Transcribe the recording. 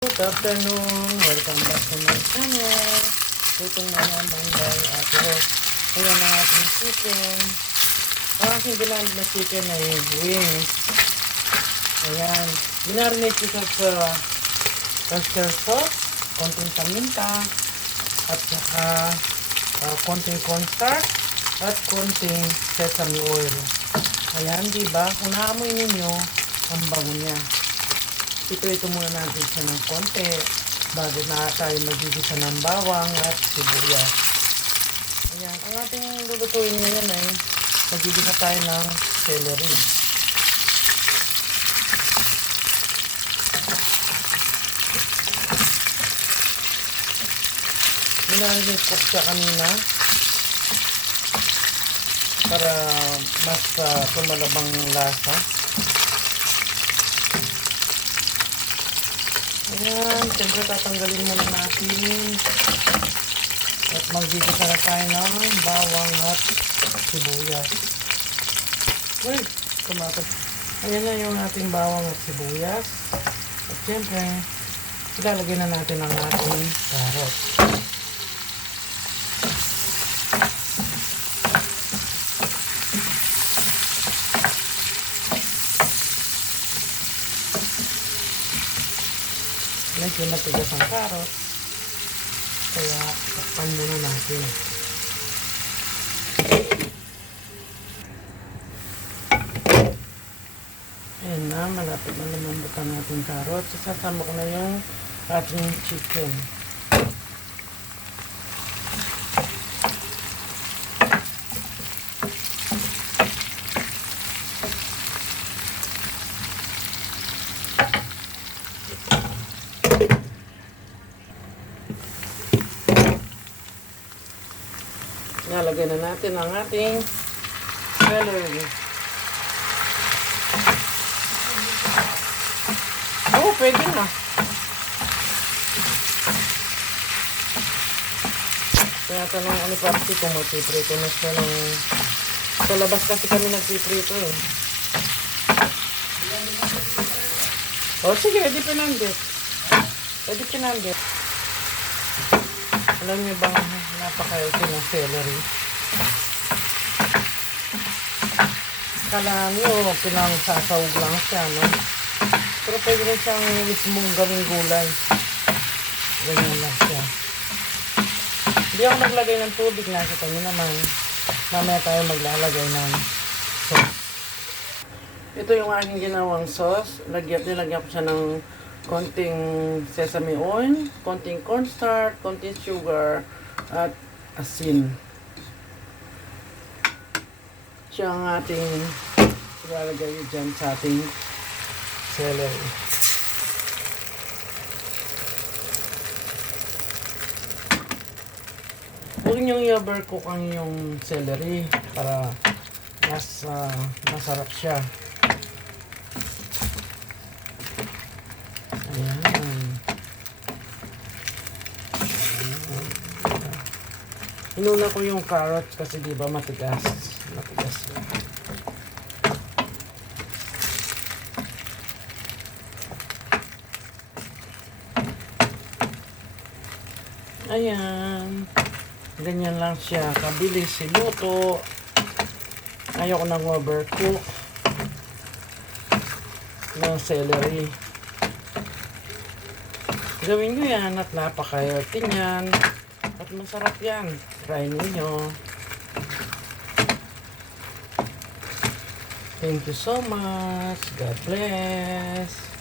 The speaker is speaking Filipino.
Good afternoon! Welcome back to my channel. Lutong mayaman by Ate Rose. Ayan ang ating chicken. Ang aking ginamit na chicken ay wings. Ayan. Ginarinig ko sa oyster sauce, konting paminta, at saka konting cornstarch, at konting sesame oil. Ayan, diba? Kung naamoy ninyo, ang bango niya. Iprito muna natin siya ng konti bago na tayo magigisa ng bawang at sibuyas. Ayan, ang ating lulutuin ngayon ay magigisa tayo ng celery. Minarinate ko siya kanina para mas tumalabang lasa. Ayan, siyempre tatanggalin muna natin at magigisa na tayo ng bawang at sibuyas. Uy, tumatag. Ayan na yung ating bawang at sibuyas. At siyempre, ilalagay na natin ang ating carrot. Medyo matigas ang carrot, kaya takpan muna natin. Ayan na, malapit na lumambot ang ating carrot. Sasama ko na yung ating chicken. Nalagay na natin ang ating celery. Oh, pwede na. Kaya tanong ano party kung magpiprito na siya ng... Sa labas kasi kami nagpiprito eh. Oh, sige, di pinandit. Pwede pinandit. Alam niyo bang napaka-healthy ng celery? Kala niyo, pinang-sasawag lang siya, no? Pero pwede rin siyang mismong gawing gulay. Ganyan lang siya. Hindi ako naglagay ng tubig, nakita niyo naman. Mamaya tayo maglalagay ng sauce. Ito yung aking ginawang sauce. Nilagyan ko siya ng konting sesame oil, konting cornstarch, konting sugar, at asin. Siya ang ating ilalagay dyan sa ating celery. Huwag niyong i-overcook ang yung celery para mas masarap siya. Ayan. Inuna ko yung carrot kasi diba matigas. Matigas yun. Ayan. Ganyan lang siya. Kabilis iluto. Ayoko nang overcook ng celery. Gawin nyo yan at napaka-healthy niyan. At masarap yan. Try ninyo. Thank you so much. God bless.